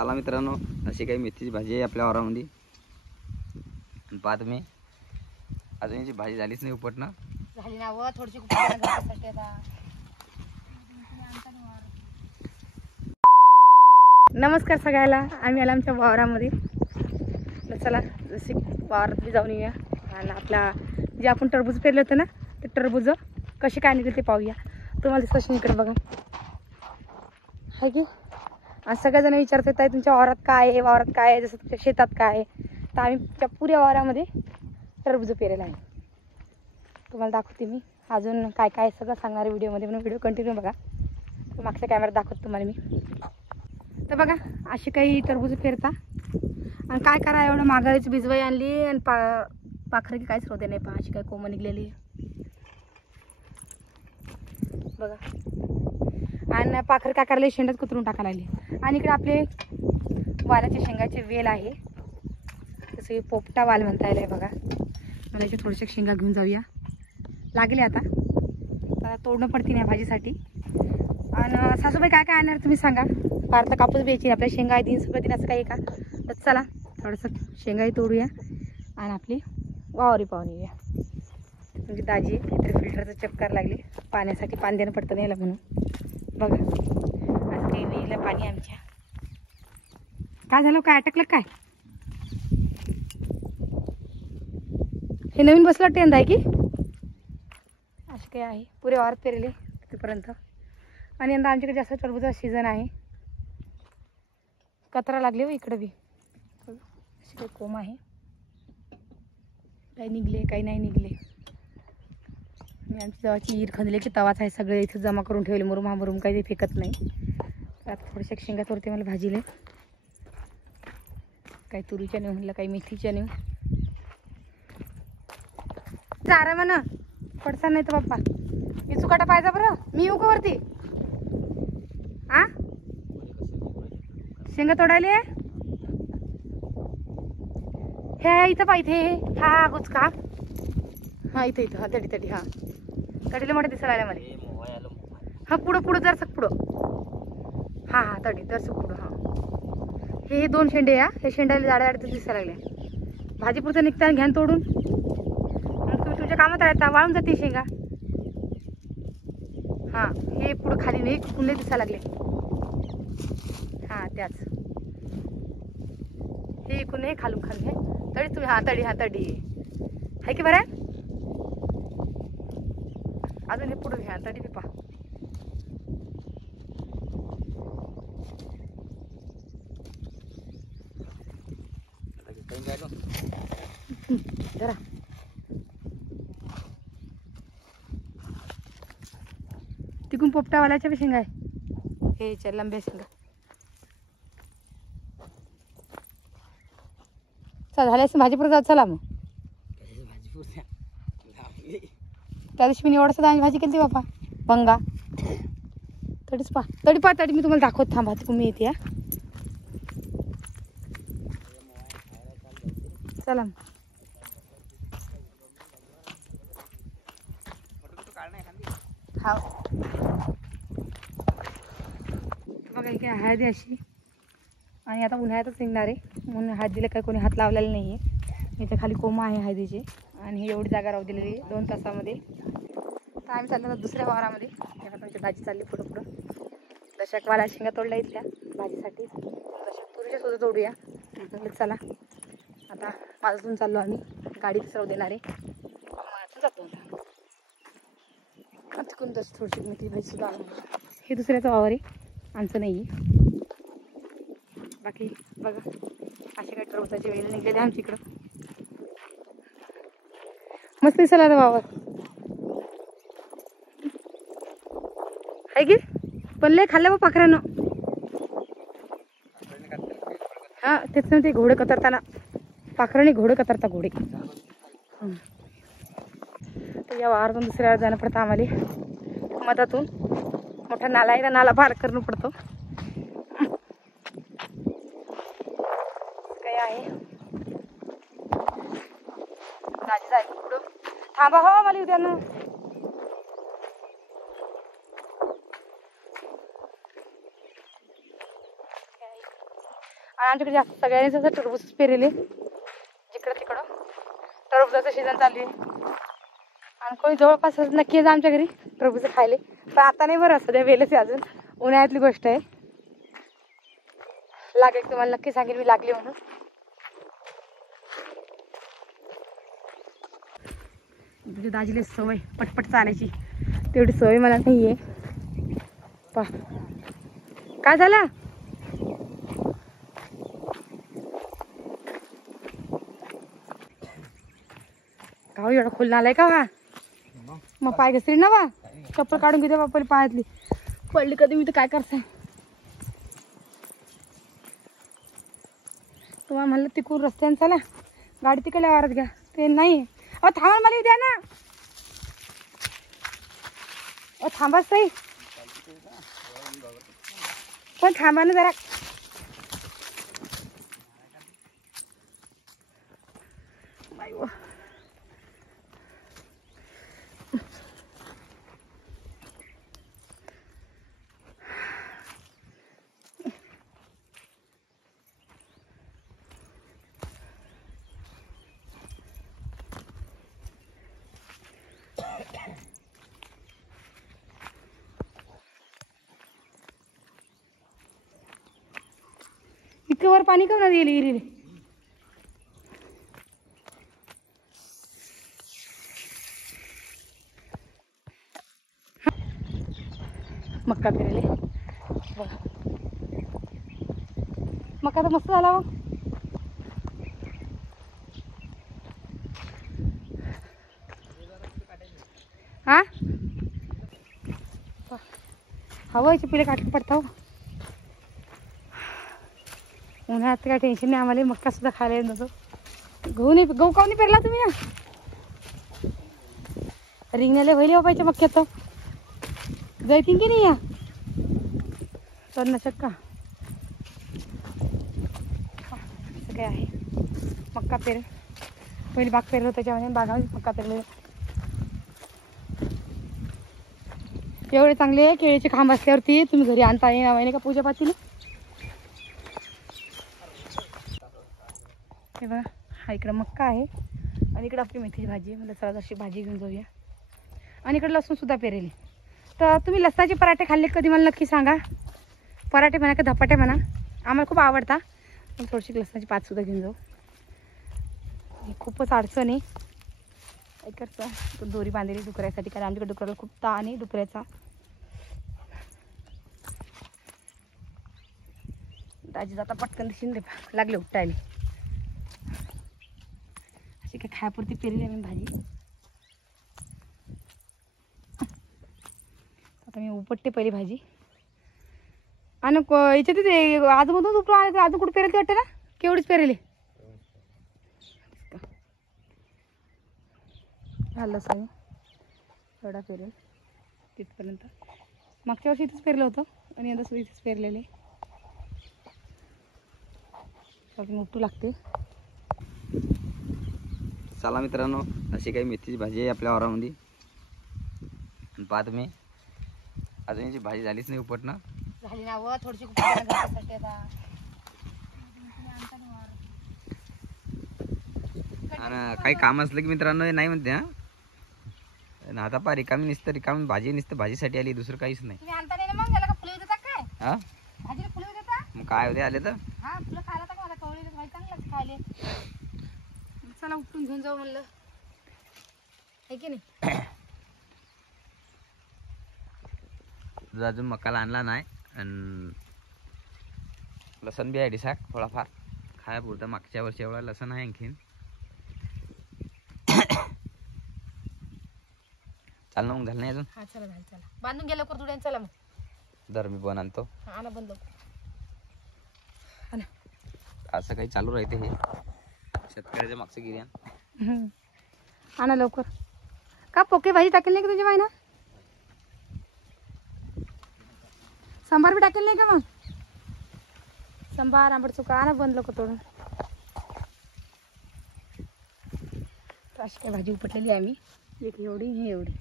चला मित्रांनो, अशी काही मेथीची भाजी आहे आपल्या वावरामध्ये. पाहा तुम्ही, अजून याची भाजी झालीच नाही उपटणं. झाली ना व थोडीशी घरच्यासाठी आता. नमस्कार सगळ्याला, आम्ही आला आमच्या वावरामध्ये. चला जसे वावरात जाऊन येऊया आणि आपला जे आपण टरबूज पेरले होते ना, ते टरबूज कसे काय निघते ते पाहूया. तुम्हाला दिसत इकडे बघा आहे की. आणि सगळेजण विचारतात ताई तुमच्या वावरात काय आहे, वावरात काय आहे, जसं तुमच्या शेतात काय आहे. तर आम्ही त्या पुऱ्या वावरामध्ये टरबूज पेरेला आहे. तुम्हाला दाखवते मी अजून काय काय सगळं सांगणार आहे व्हिडिओमध्ये, म्हणून व्हिडिओ कंटिन्यू बघा. मागच्या कॅमेऱ्यात दाखवते तुम्हाला मी. तर बघा अशी काही टरबूज पेरता आणि काय करा, एवढं मागाळीची भिजवाई आणली आणि पाखरं की काहीच होते नाही. पहा अशी काही कोमं निघलेली बघा. आणि पाखर काय करायला शेंडात कुतरून टाकायला लागली. आणि इकडे आपले वालाच्या शेंगाचे वेल आहे, तसं पोपटा वाल म्हणता येईल बघा. मला याचे थोडेसे शेंगा घेऊन जाऊया. लागले आता तोडणं पडते नाही भाजीसाठी. आणि सासूबाई काय काय आणणार तुम्ही सांगा. फार तर कापूस बेची आपल्या शेंगा आहे, 3 सगळं दिनाचं काही का. तर चला थोडंसं शेंगाही तोडूया आणि आपली वावरी पाहून येऊया. तुमची दाजी इथे फिल्टरचं चक्कर लागली, पाण्यासाठी पाणी देणं पडतं नाही म्हणून बघा. आणि टीव्हीला पाणी आमच्या. काय झालं, काय अटकलं काय. हे नवीन बसलं टेंड आहे की असे काय आहे. पुरे वावर पेरले तिथपर्यंत. आणि यंदा आमच्याकडे जास्त टरबूजचा सीझन आहे. कचरा लागले हो इकडे बी. असे काही कोंब आहे, काही निघले काही नाही निघले. मी आमची जवळची ईर खंदल्याची तवाच आहे, सगळे इथं जमा करून ठेवले. मुरुम काही फेकत नाही. आता थोड्याशा शेंगा तोडते मला भाजीले. काही तुरीच्या नेऊ म्हणलं, काही मेथीच्या नेऊ. चारा म्हणा पडसा नाही तर बाप्पा मी चुकाटा पाहिजे बरं. मी येऊ का वरती. आ शेंगा तोडायले हे इथं पाहिजे. हा गुचका हा इथं इथं. हा तडी तडी. हा तडीला मोठे दिसायला आल्या मला. हा पुढं पुढं जरसक पुढं. हा हा तडी जरसक पुढं. हा हे 2 शेंडे या. हे शेंड्याला जाड्या जाड्या दिसायला लागल्या. भाजी पुरतं निघता घ्यान तोडून. तुम्ही तुमच्या कामात राहता, वाळून जाते शेंगा. हा हे पुढं खाली नाही कुंडे दिसायला लागले. हा त्याच हे इकून नाही खालून खाली हे तडी तुम्ही. हा तडी. हा तडी आहे की बरं. अजून हे पुढे घ्या तडी पिपा. जरा तिकून पोपटावाल्याच्या बी शेंगा आहे. हे लंब्या शेंगा. झाले असं भाजी पुरत चला मग. त्या दिवशी मी एवढंसं आम्ही भाजी केली बापा भंगा. तडीच पा तडी मी तुम्हाला दाखवत थांबा. तुम्ही येते या चला. हा बघा की हळदी अशी. आणि आता उन्हाळ्यातच निघणार आहे म्हणून हळदीला काही कोणी हात लावलेला नाही आहे. इथे खाली कोंब आहे हळदीचे. आणि ही एवढी जागा राहू दिलेली 2 तासामध्ये. तर आम्ही चाललो दुसऱ्या वावरामध्ये. तेव्हा तुमची भाजी चालली पुढं पुढं. दशक वाला शेंगा तोडल्या इथल्या भाजीसाठी. दशक तुरीच्या सुद्धा तोडूया. चला आता माझ्यातून चाललो आम्ही. गाडी सरव देणार आहे माझं जातो. तिकून तशी थोडीशी मेथी भाजी सुद्धा आणून. हे दुसऱ्याचा वावर आहे, आमचं नाही आहे. बाकी बघा असे काही टरबूजाचे वेल निघलेले आमच्या इकडं. मस्त दिसायला आता वावर आहे की. पण लय खाल्लं बा पाखरानं. हा तेच ना, ते घोडे कतरताना पाखराने घोडे कतरता घोडे. तर या वावरातून दुसऱ्या जाणं पडतं आम्हाला. मधातून मोठा नाला आहे, नाला पार करणं पडतो. काय आहे दाजी जायचं पुढं. थांबा हो मला उद्या ना. आणि आमच्याकडे जास्त सगळ्यांनीच असं टरबूज पेरेले, जिकडं तिकडं टरबुजाचं सीझन चालू आहे. आणि कोणी जवळपास नक्की आहे आमच्या घरी टरबूज खायले, पण आता नाही बरं, सध्या वेलच आहे, अजून उन्हाळ्यातली गोष्ट आहे. लागेल तुम्हाला नक्की सांगेल मी लागली म्हणून. तुझ्या दाजीला सवय पटपट चालायची, तेवढी सवय मला नाही आहे. पा काय झालं? का एवढा खोल आलाय का हा? मग पाय घसरी ना बा, चप्पल काढून घेते बापा, पायातली पडली कधी मी तर काय करताय. तुम्हाला म्हणलं तिकडून रस्त्याने चला, गाडी तिकडल्या वारात घ्या, ते नाही. अहो थांबा, मला द्या ना. अहो थांबाच ताई, पण थांबा ना जरा. इतकं वर पाणी का नाही गेली इरीने? मक्का पेरले बघा, मक्का तर मस्त झाला हो. हा हवं याची पिले काटून पडता हो. उन्हाळ्यात काय टेन्शन नाही आम्हाला, मक्का सुद्धा खायला येत नव्हतो. गहू काऊन पेरला तुम्ही ना? रिंगण्याला व्हायला वापायच्या मक्क्यात जैतीन की नाही या तणनाशक का असं काय आहे. मक्का पेरेल, पहिली बाग पेरलं त्याच्यामध्ये बागामध्ये मक्का पेरले. एवढे चांगले केळीचे खांब असल्यावरती तुम्ही घरी आणता येणार का पूजा पातीला? हे बघा, हा इकडं मक्का आहे आणि इकडं आपली मेथीची भाजी आहे. मला चला जशी भाजी घेऊन जाऊया. आणि इकडं लसूण सुद्धा पेरेले. तर तुम्ही लसणाचे पराठे खाल्ले कधी मला नक्की सांगा. पराठे म्हणा का धपाटे म्हणा, आम्हाला खूप आवडता. पण थोडीशी लसणाची पात सुद्धा घेऊन जाऊ. खूपच अडचण आहे ऐकरचा, तो दोरी बांधलेली डुकऱ्यासाठी, कारण आमच्याकडे डुकराला खूप ताण आहे डुकऱ्याचा. दाजी जाता पटकन दिसून दे लागले उपटायला. अशी काय खायापुरती पेरली आम्ही भाजी. आता मी उपटते पहिली भाजी. आणि याच्यात ते आजूमधून उपटून आले तर अजून कुठे पेरेल ते वाटतं ना? केवढीच पेरेले झालं सगळं एवढा पेरेल तिथपर्यंत. मागच्या वर्षी इथंच पेरलं होतं आणि यंदा सुद्धा इथेच पेरलेले. मी उपटू लागते. चला मित्रांनो, अशी काही मेथीची भाजी आहे आपल्या वावरामध्ये. पाहत मी अजून याची भाजी झालीच नाही उपटणं. झाली ना व थोडीशी घरच्यासाठी आता. आणि काही काम असलं की मित्रांनो नाही म्हणते हा. आता पा रिकामी नुसतं रिकामी भाजी नुसतं भाजीसाठी आली, दुसरं काहीच नाही. तुम्ही आणता नाही ना मग याला का फुलं देता काय? हा भाजीला फुलं देता? मग काय होते आले तर हा फुलं खायला तर मला कवळीला भाजी चांगलाच खायले. चला उपटून घेऊन जाऊ म्हणलं, आहे की नाही? अजून मकाला आणला नाही. आणि लसण बी आहे डिसाक थोडाफार खाया पुरता. मागच्या वर्षी एवढा लसण आहे आणखीन. चाल ना मग, झालं नाही अजून? हा चला झालं, चला बांधून गेलं लवकर थोड्या. चला मग दर मी पण आणतो. आणा बंद असं काही चालू राहते हे शेतकऱ्याच्या मागचं गिर्यान. आणा लवकर. का पोके भाजी टाकेल नाही का तुझी बाईना? सांबार बी टाकेल नाही का मग? सांबार आंबट चुका आणा बंद लवकर तोडून. तर अशी काही भाजी उपटलेली आहे आम्ही. एक एवढी ही एवढी,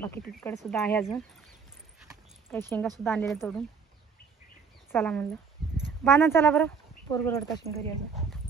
बाकी तिकडे सुद्धा आहे अजून. काही शेंगा सुद्धा आणलेल्या तोडून. चला म्हणलं बांधा, चला बरं. पोरगं रडत असेल घरी अजून.